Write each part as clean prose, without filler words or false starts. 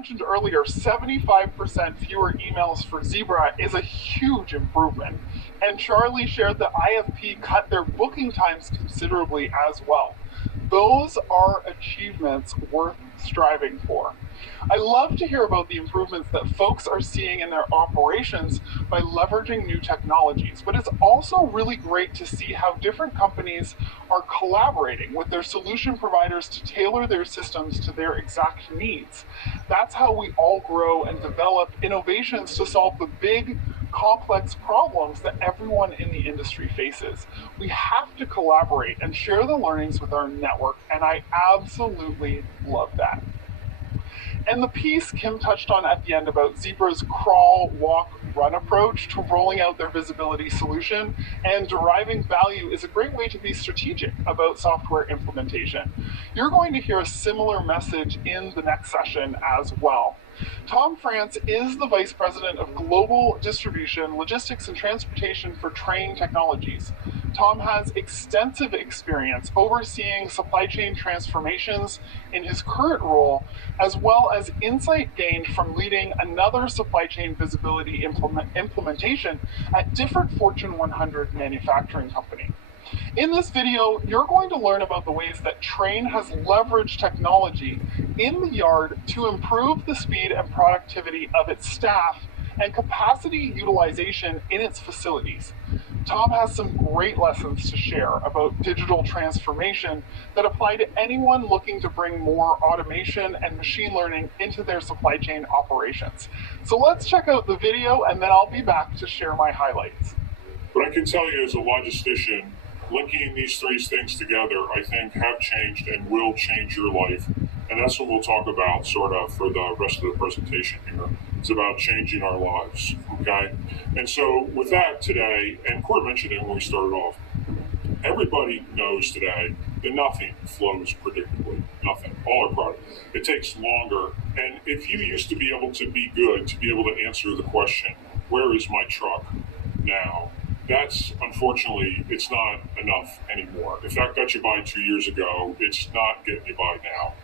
mentioned earlier, 75% fewer emails for Zebra is a huge improvement. And Charlie shared that IFP cut their booking times considerably as well. Those are achievements worth striving for. I love to hear about the improvements that folks are seeing in their operations by leveraging new technologies, but it's also really great to see how different companies are collaborating with their solution providers to tailor their systems to their exact needs. That's how we all grow and develop innovations to solve the big, complex problems that everyone in the industry faces. We have to collaborate and share the learnings with our network, and I absolutely love that. And the piece Kim touched on at the end about Zebra's crawl, walk, run approach to rolling out their visibility solution and deriving value is a great way to be strategic about software implementation. You're going to hear a similar message in the next session as well. Tom France is the Vice President of Global Distribution, Logistics, and Transportation for Trane Technologies. Tom has extensive experience overseeing supply chain transformations in his current role, as well as insight gained from leading another supply chain visibility implementation at different Fortune 100 manufacturing company. In this video, you're going to learn about the ways that Trane has leveraged technology in the yard to improve the speed and productivity of its staff and capacity utilization in its facilities. Tom has some great lessons to share about digital transformation that apply to anyone looking to bring more automation and machine learning into their supply chain operations. So let's check out the video and then I'll be back to share my highlights. But I can tell you as a logistician, linking these three things together, I think, have changed and will change your life. And that's what we'll talk about sort of for the rest of the presentation here. It's about changing our lives, okay? And so with that today, and Court mentioned it when we started off, everybody knows today that nothing flows predictably. Nothing. All our product. It takes longer. And if you used to be able to be good, to be able to answer the question, where is my truck now? That's, unfortunately, it's not enough anymore. If that got you by 2 years ago, it's not getting you by now.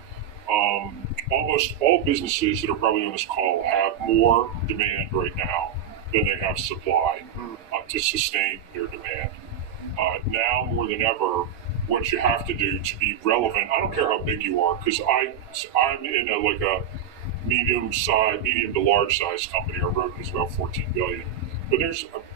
Almost all businesses that are probably on this call have more demand right now than they have supply to sustain their demand. Now more than ever, what you have to do to be relevant, I don't care how big you are, because I'm in a medium to large size company. Our revenue is about 14 billion. But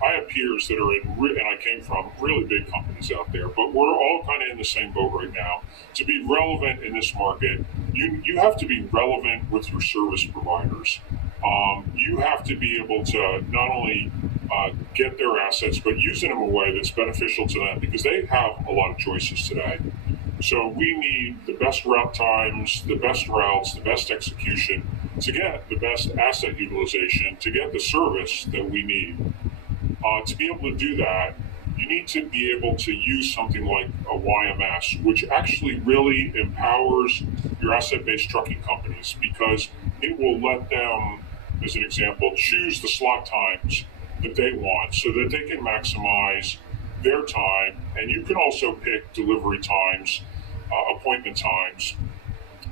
I have peers that are and I came from really big companies out there, but we're all kind of in the same boat right now. To be relevant in this market, you have to be relevant with your service providers. You have to be able to not only get their assets, but use them in a way that's beneficial to them because they have a lot of choices today. So we need the best route times, the best routes, the best execution to get the best asset utilization, to get the service that we need. To be able to do that, you need to be able to use something like a YMS, which actually really empowers your asset-based trucking companies because it will let them, as an example, choose the slot times that they want so that they can maximize their time, and you can also pick delivery times, appointment times,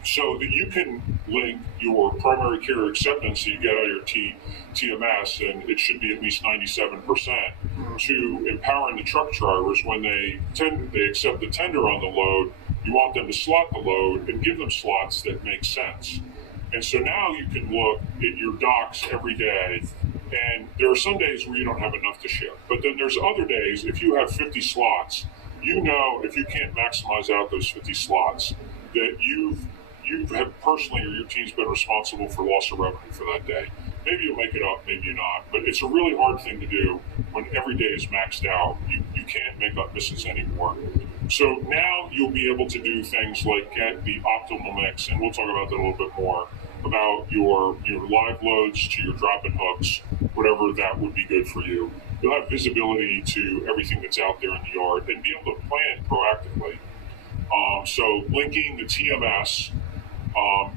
so that you can link your primary carrier acceptance that you get out of your TMS, and it should be at least 97%, to empowering the truck drivers when they accept the tender on the load. You want them to slot the load and give them slots that make sense. And so now you can look at your docks every day, and there are some days where you don't have enough to ship. But then there's other days, if you have 50 slots, you know if you can't maximize out those 50 slots, that you have personally or your team's been responsible for loss of revenue for that day. Maybe you'll make it up, maybe you're not. But it's a really hard thing to do when every day is maxed out. You can't make up misses anymore. So now you'll be able to do things like get the optimal mix, and we'll talk about that a little bit more, about your live loads to your drop-in hooks, whatever that would be good for you. You'll have visibility to everything that's out there in the yard and be able to plan proactively. So linking the TMS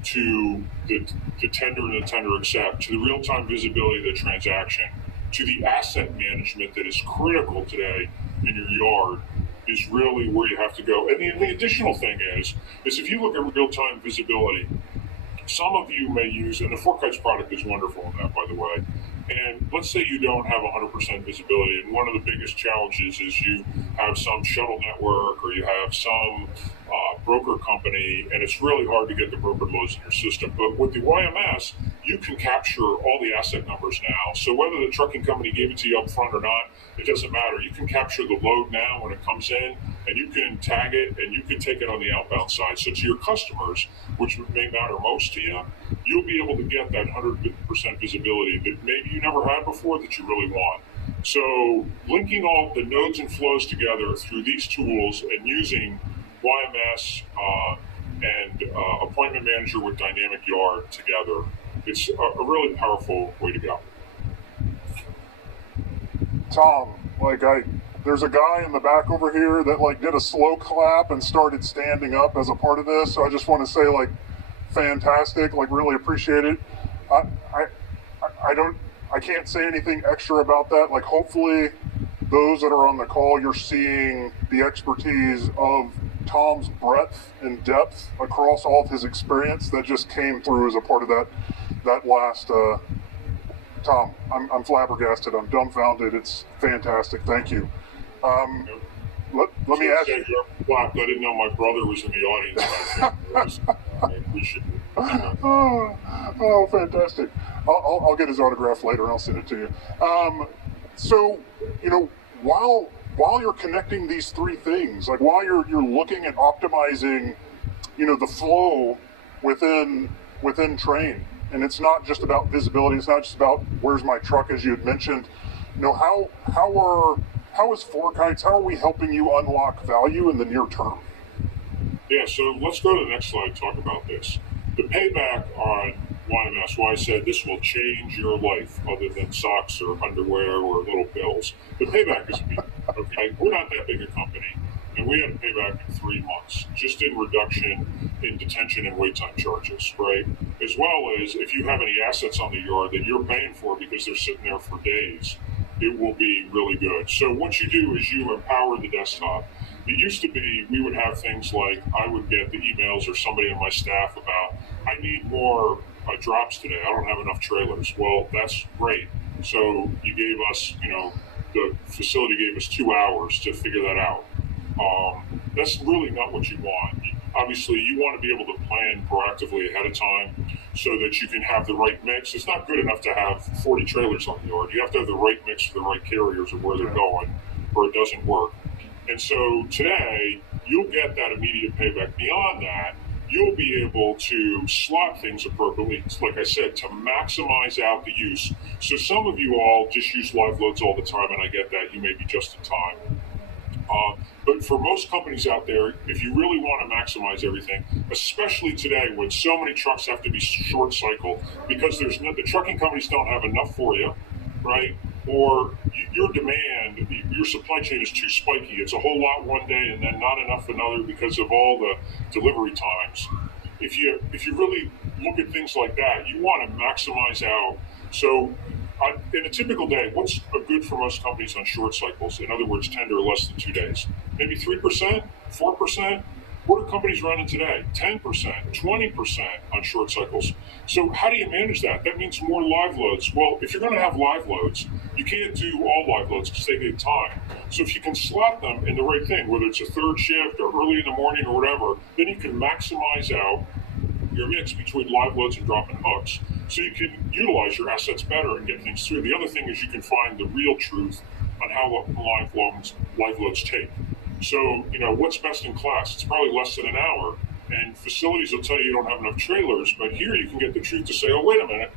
to the tender and the tender accept, to the real-time visibility of the transaction, to the asset management that is critical today in your yard is really where you have to go. And the additional thing is if you look at real-time visibility, Some of you may use, and the FourKites product is wonderful in that, by the way. And let's say you don't have 100% visibility, and one of the biggest challenges is you have some shuttle network or you have some broker company, and it's really hard to get the brokered loads in your system. But with the YMS, you can capture all the asset numbers now. So whether the trucking company gave it to you up front or not, it doesn't matter. You can capture the load now when it comes in, and you can tag it, and you can take it on the outbound side. So to your customers, which may matter most to you, you'll be able to get that 100% visibility that maybe you never had before that you really want. So linking all the nodes and flows together through these tools and using YMS and Appointment Manager with Dynamic Yard together, it's a really powerful way to go. Tom, there's a guy in the back over here that did a slow clap and started standing up as a part of this. So I just want to say fantastic, really appreciate it. I can't say anything extra about that. Hopefully those that are on the call, you're seeing the expertise of Tom's breadth and depth across all of his experience that just came through as a part of that last, Tom, I'm flabbergasted. I'm dumbfounded. It's fantastic. Thank you. Let me ask you. I didn't know my brother was in the audience. I appreciate it. Oh, fantastic. I'll get his autograph later and I'll send it to you. So, while you're connecting these three things, while you're looking at optimizing, the flow within Train, and it's not just about visibility, it's not just about where's my truck, as you had mentioned, how is FourKites, how are we helping you unlock value in the near term? Yeah, so let's go to the next slide and talk about this. The payback on YMS, why I said this will change your life other than socks or underwear or little bills. The payback is immediate, okay? We're not that big a company, and we had a payback in 3 months, just in reduction in detention and wait time charges, right? As well as if you have any assets on the yard that you're paying for because they're sitting there for days, it will be really good. So what you do is you empower the desktop. It used to be we would have things like I would get the emails or somebody on my staff about, I need more drops today. I don't have enough trailers. Well, that's great. So you gave us, the facility gave us 2 hours to figure that out. That's really not what you want. Obviously, you want to be able to plan proactively ahead of time so that you can have the right mix. It's not good enough to have 40 trailers on the yard. You have to have the right mix for the right carriers of where they're going, or it doesn't work. And so today, you'll get that immediate payback. Beyond that, you'll be able to slot things appropriately, like I said, to maximize out the use. So some of you all just use live loads all the time, and I get that. You may be just in time. But for most companies out there, if you really want to maximize everything, especially today when so many trucks have to be short cycle, because the trucking companies don't have enough for you, right? Or your demand, your supply chain is too spiky. It's a whole lot one day and then not enough another because of all the delivery times. If you really look at things like that, you want to maximize out. So in a typical day, what's good for most companies on short cycles? In other words, 10 or less than 2 days. Maybe 3%, 4%. What are companies running today? 10%, 20% on short cycles. So how do you manage that? That means more live loads. Well, if you're going to have live loads, you can't do all live loads because they take time. So if you can slot them in the right thing, whether it's a third shift or early in the morning or whatever, then you can maximize out your mix between live loads and drop-in hooks, so you can utilize your assets better and get things through. The other thing is you can find the real truth on how live loads take. So, what's best in class? It's probably less than an hour, and facilities will tell you don't have enough trailers, but here you can get the truth to say, oh, wait a minute,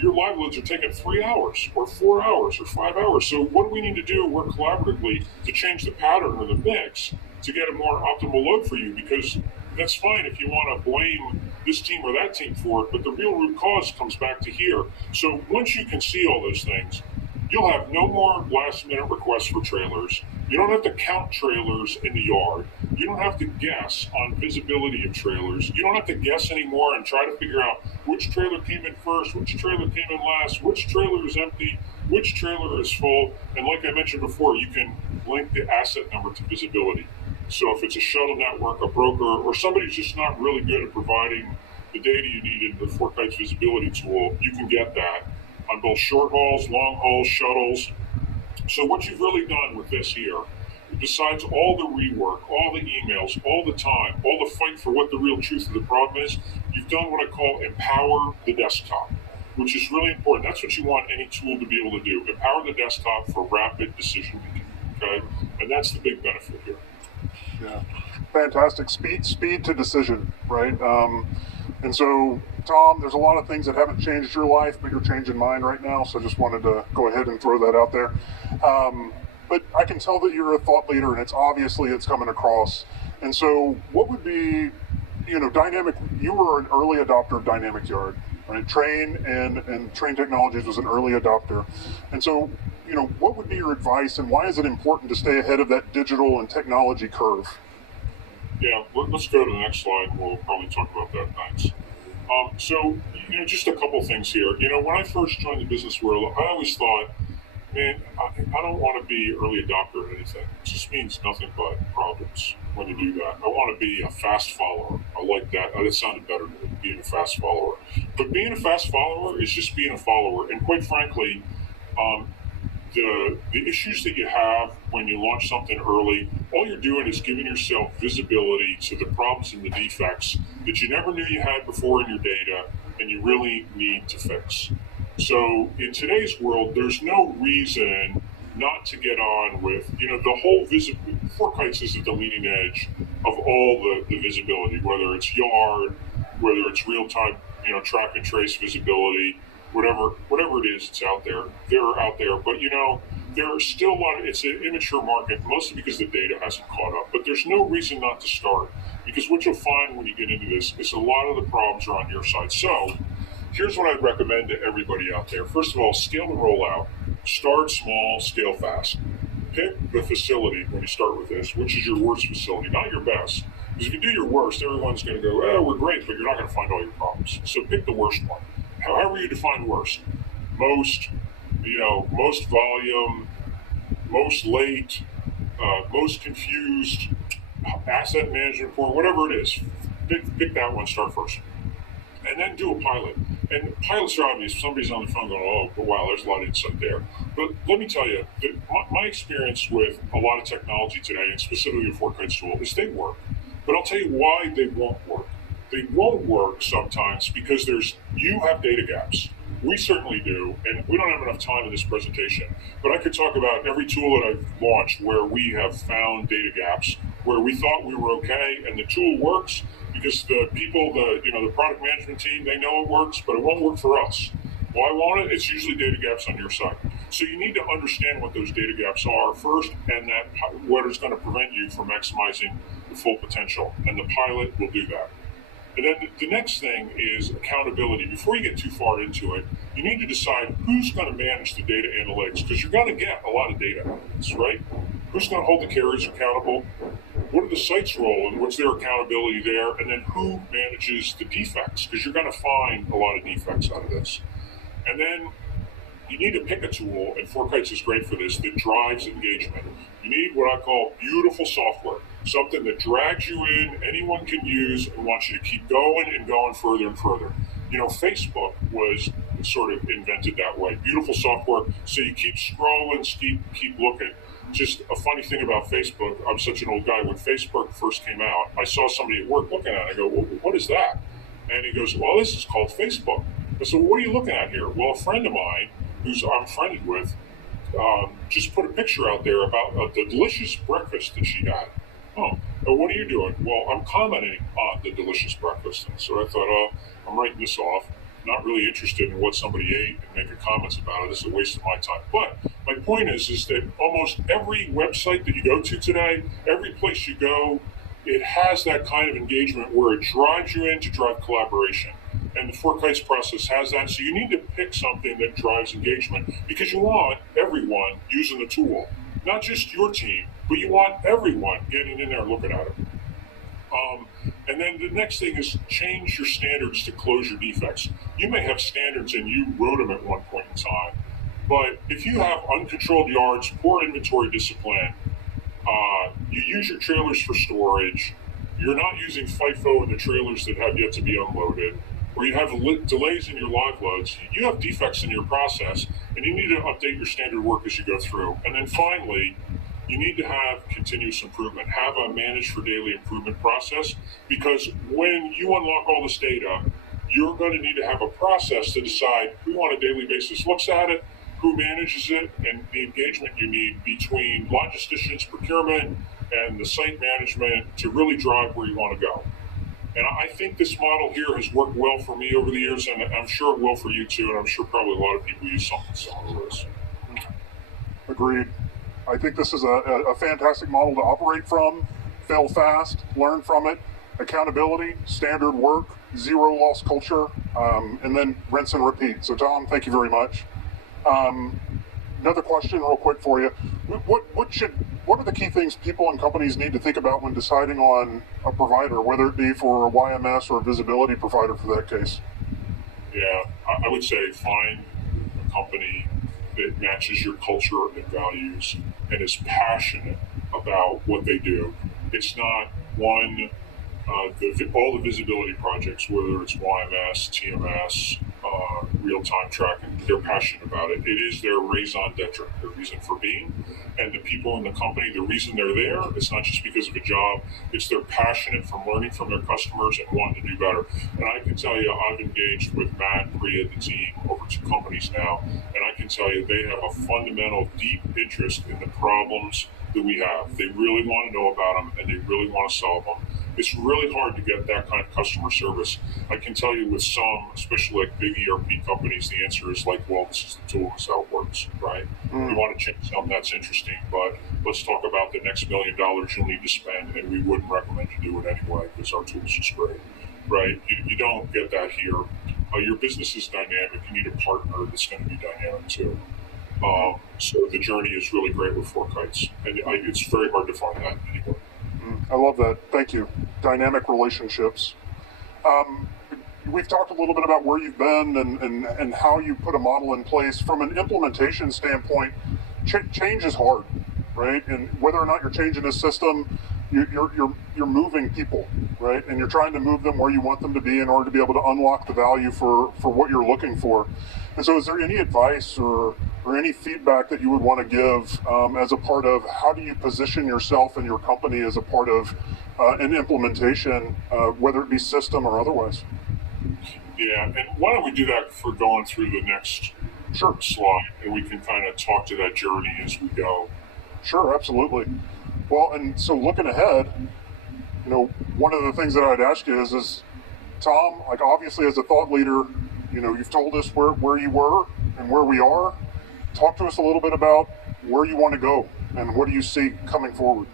your live loads are taking 3 hours or 4 hours or 5 hours. So what do we need to do? Work collaboratively to change the pattern or the mix to get a more optimal load for you, because that's fine if you want to blame this team or that team for it, but the real root cause comes back to here. So once you can see all those things, you'll have no more last minute requests for trailers. You don't have to count trailers in the yard. You don't have to guess on visibility of trailers. You don't have to guess anymore and try to figure out which trailer came in first, which trailer came in last, which trailer is empty, which trailer is full. And like I mentioned before, you can link the asset number to visibility. So if it's a shuttle network, a broker, or somebody who's just not really good at providing the data you need in the Forkite's visibility tool, you can get that on both short hauls, long hauls, shuttles. So what you've really done with this here, besides all the rework, all the emails, all the time, all the fight for what the real truth of the problem is, you've done what I call empower the desktop, which is really important. That's what you want any tool to be able to do. Empower the desktop for rapid decision making. Okay, and that's the big benefit here. Yeah, fantastic. Speed to decision, right? And so, Tom, there's a lot of things that haven't changed your life, but you're changing mine right now. So I just wanted to go ahead and throw that out there. But I can tell that you're a thought leader, and it's coming across. And so, what would be, dynamic? You were an early adopter of Dynamic Yard, right? Train and Train Technologies was an early adopter, and so, what would be your advice, and why is it important to stay ahead of that digital and technology curve? Yeah, let's go to the next slide. We'll probably talk about that next. So, just a couple things here. When I first joined the business world, I always thought, man, I don't want to be early adopter of anything. It just means nothing but problems when you do that. I want to be a fast follower. I like that. That sounded better than being a fast follower. But being a fast follower is just being a follower. And quite frankly, the issues that you have when you launch something early, all you're doing is giving yourself visibility to the problems and the defects that you never knew you had before in your data and you really need to fix. So in today's world, there's no reason not to get on with, the whole Forkites is at the leading edge of all the visibility, whether it's yard, whether it's real-time, track and trace visibility, whatever it is, it's out there. They're out there, but there are still a lot of, it's an immature market, mostly because the data hasn't caught up. But there's no reason not to start, because what you'll find when you get into this is a lot of the problems are on your side. So here's what I'd recommend to everybody out there. First of all, scale the rollout. Start small, scale fast. Pick the facility when you start with this, which is your worst facility, not your best. Because if you do your worst, everyone's going to go, we're great, but you're not going to find all your problems. So pick the worst one. However you define worst. Most volume, most late, most confused, asset management report, whatever it is. Pick that one, start first. And then do a pilot. And pilots are obvious. Somebody's on the phone going, oh, wow, there's a lot of insight there. But let me tell you, my experience with a lot of technology today, and specifically the Forkites tool, is they work. But I'll tell you why they won't work. They won't work sometimes because you have data gaps. We certainly do, and we don't have enough time in this presentation. But I could talk about every tool that I've launched where we have found data gaps, where we thought we were okay, and the tool works because the people, the product management team, they know it works, but it won't work for us. Why won't it? It's usually data gaps on your side. So you need to understand what those data gaps are first, and that what is going to prevent you from maximizing the full potential. And the pilot will do that. And then the next thing is accountability. Before you get too far into it, you need to decide who's going to manage the data analytics, because you're going to get a lot of data analytics, right? Who's going to hold the carriers accountable? What are the sites' role and what's their accountability there? And then who manages the defects? Because you're going to find a lot of defects out of this. And then you need to pick a tool, and Forkites is great for this, that drives engagement. You need what I call beautiful software, something that drags you in, anyone can use, and wants you to keep going and going further and further. Facebook was sort of invented that way. Beautiful software, so you keep scrolling, keep looking. Just a funny thing about Facebook, I'm such an old guy, when Facebook first came out, I saw somebody at work looking at it. I go, well, what is that? And he goes, well, this is called Facebook. I said, well, what are you looking at here? Well, a friend of mine, who's I'm friended with, just put a picture out there about the delicious breakfast that she had. Oh, what are you doing? Well, I'm commenting on the delicious breakfast. And so I thought, I'm writing this off. Not really interested in what somebody ate and making comments about it. This is a waste of my time. But my point is that almost every website that you go to today, every place you go, it has that kind of engagement where it drives you in to drive collaboration. And the Forkites process has that. So you need to pick something that drives engagement, because you want everyone using the tool, not just your team, but you want everyone getting in there and looking at it. And then the next thing is change your standards to close your defects. You may have standards and you wrote them at one point in time, but if you have uncontrolled yards, poor inventory discipline, you use your trailers for storage, you're not using FIFO in the trailers that have yet to be unloaded, or you have delays in your live loads, you have defects in your process, and you need to update your standard work as you go through. And then finally, you need to have continuous improvement, have a managed for daily improvement process, because when you unlock all this data, you're going to need to have a process to decide who on a daily basis looks at it, who manages it, and the engagement you need between logisticians, procurement, and the site management to really drive where you want to go. And I think this model here has worked well for me over the years, and I'm sure it will for you too, and I'm sure probably a lot of people use something similar to this. Agreed. I think this is a fantastic model to operate from, fail fast, learn from it, accountability, standard work, zero loss culture, and then rinse and repeat. So Tom, thank you very much. Another question real quick for you. What are the key things people and companies need to think about when deciding on a provider, whether it be for a YMS or a visibility provider for that case? Yeah, I would say find a company that matches your culture and values and is passionate about what they do. It's not one, all the visibility projects, whether it's YMS, TMS, real-time tracking, they're passionate about it. It is their raison d'etre, their reason for being. And the people in the company, the reason they're there, it's not just because of a job, it's they're passionate from learning from their customers and wanting to do better. And I can tell you, I've engaged with Matt, Priya, the team, over 2 companies now, and I can tell you they have a fundamental, deep interest in the problems that we have. They really want to know about them, and they really want to solve them. It's really hard to get that kind of customer service. I can tell you with some, especially like big ERP companies, the answer is like, well, this is the tool, this is how it works, right? We want to change something that's interesting, but let's talk about the next $1 million you'll need to spend, and we wouldn't recommend you do it anyway because our tool is just great, right? You don't get that here. Your business is dynamic. You need a partner that's going to be dynamic too. So the journey is really great with 4Kites, and it's very hard to find that anywhere. I love that. Thank you. Dynamic relationships. We've talked a little bit about where you've been and how you put a model in place. From an implementation standpoint, change is hard, right? And whether or not you're changing a system, you're moving people, right? And you're trying to move them where you want them to be in order to be able to unlock the value for what you're looking for. And so is there any advice or any feedback that you would want to give as a part of how do you position yourself and your company as a part of an implementation, whether it be system or otherwise? Yeah, and why don't we do that for going through the next slide, and we can kind of talk to that journey as we go. Sure, absolutely. Well, and so looking ahead, one of the things that I'd ask you is Tom, like obviously as a thought leader, you've told us where you were and where we are. Talk to us a little bit about where you want to go and what do you see coming forward?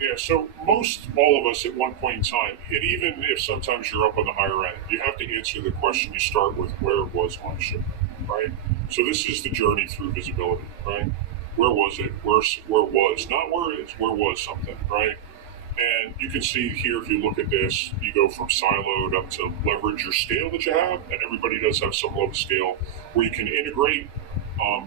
Yeah, so most all of us at one point in time, and even if sometimes you're up on the higher end, you have to answer the question. You start with where was my shipment, right? So this is the journey through visibility, right? Where was it? Where was? Not where it is, where was something, right? And you can see here, if you look at this, you go from siloed up to leverage your scale that you have, and everybody does have some level of scale where you can integrate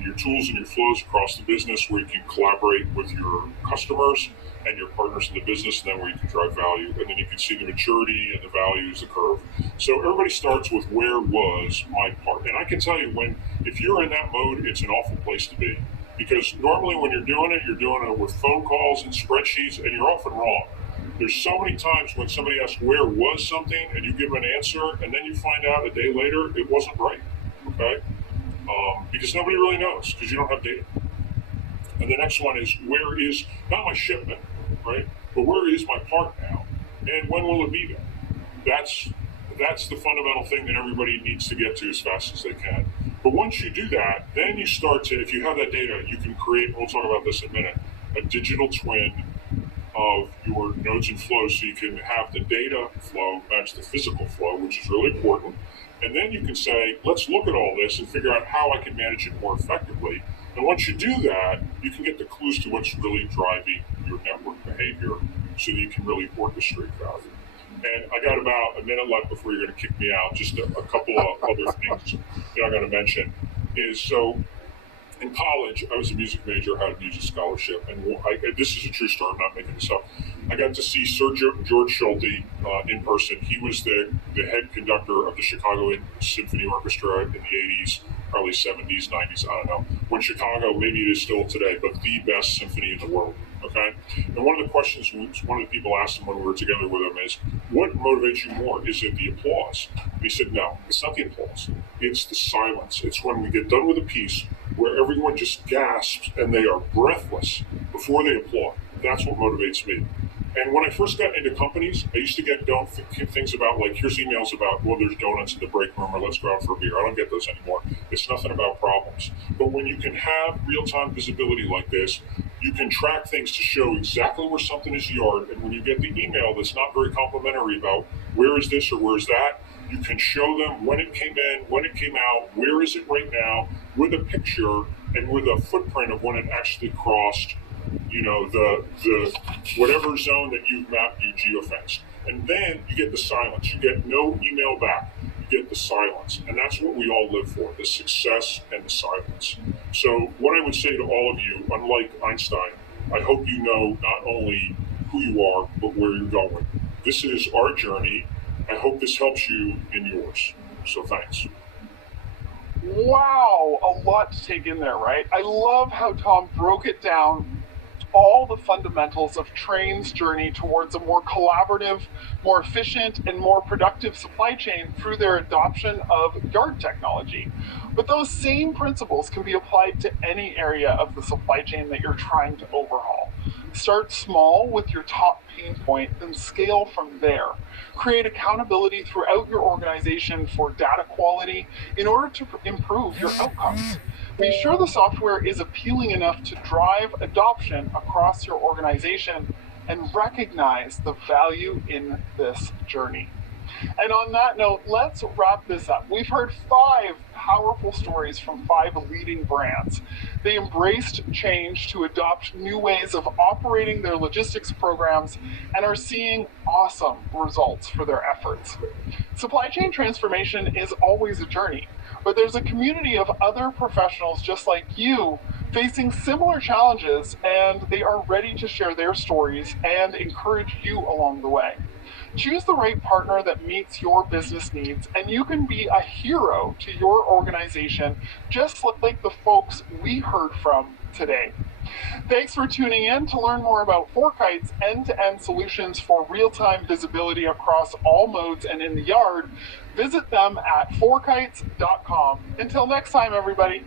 your tools and your flows across the business, where you can collaborate with your customers and your partners in the business, and then where you can drive value. And then you can see the maturity and the values, the curve. So everybody starts with where was my part. And I can tell you if you're in that mode, it's an awful place to be. Because normally when you're doing it with phone calls and spreadsheets, and you're often wrong. There's so many times when somebody asks where was something, and you give them an answer, and then you find out a day later it wasn't right, okay? Because nobody really knows, because you don't have data. And the next one is, where is, not my shipment, right? But where is my part now? And when will it be there? That's the fundamental thing that everybody needs to get to as fast as they can. But once you do that, then you start to, if you have that data, you can create, we'll talk about this in a minute, a digital twin of your nodes and flows, so you can have the data flow match the physical flow, which is really important. And then you can say, let's look at all this and figure out how I can manage it more effectively. And once you do that, you can get the clues to what's really driving your network behavior so that you can really orchestrate value. And I got about a minute left before you're going to kick me out. Just a couple of other things that I got to mention is, so in college, I was a music major, had a music scholarship, and this is a true story. I'm not making this up. I got to see George Schulte in person. He was the head conductor of the Chicago Symphony Orchestra in the 80s, probably 70s, 90s, I don't know. When Chicago, maybe it is still today, but the best symphony in the world. Okay? And one of the questions one of the people asked him when we were together with him is, what motivates you more? Is it the applause? And he said, no, it's not the applause. It's the silence. It's when we get done with a piece where everyone just gasps and they are breathless before they applaud. That's what motivates me. And when I first got into companies, I used to get things about, like, here's emails about, well, there's donuts in the break room, or let's go out for a beer. I don't get those anymore. It's nothing about problems. But when you can have real-time visibility like this, you can track things to show exactly where something is yard. And when you get the email that's not very complimentary about where is this or where is that, you can show them when it came in, when it came out, where is it right now, with a picture and with a footprint of when it actually crossed, the whatever zone that you've mapped, you geofenced. And then you get the silence. You get no email back. You get the silence. And that's what we all live for, the success and the silence. So what I would say to all of you, unlike Einstein, I hope you know not only who you are, but where you're going. This is our journey. I hope this helps you in yours. So thanks. Wow, a lot to take in there, right? I love how Tom broke it down, all the fundamentals of Train's journey towards a more collaborative, more efficient, and more productive supply chain through their adoption of yard technology. But those same principles can be applied to any area of the supply chain that you're trying to overhaul. Start small with your top pain point, then scale from there. Create accountability throughout your organization for data quality in order to improve your outcomes. Be sure the software is appealing enough to drive adoption across your organization, and recognize the value in this journey. And on that note, let's wrap this up. We've heard 5 powerful stories from 5 leading brands. They embraced change to adopt new ways of operating their logistics programs and are seeing awesome results for their efforts. Supply chain transformation is always a journey, but there's a community of other professionals just like you facing similar challenges, and they are ready to share their stories and encourage you along the way. Choose the right partner that meets your business needs, and you can be a hero to your organization, just like the folks we heard from today. Thanks for tuning in. To learn more about FourKite's end-to-end solutions for real-time visibility across all modes and in the yard, visit them at fourkites.com. Until next time, everybody.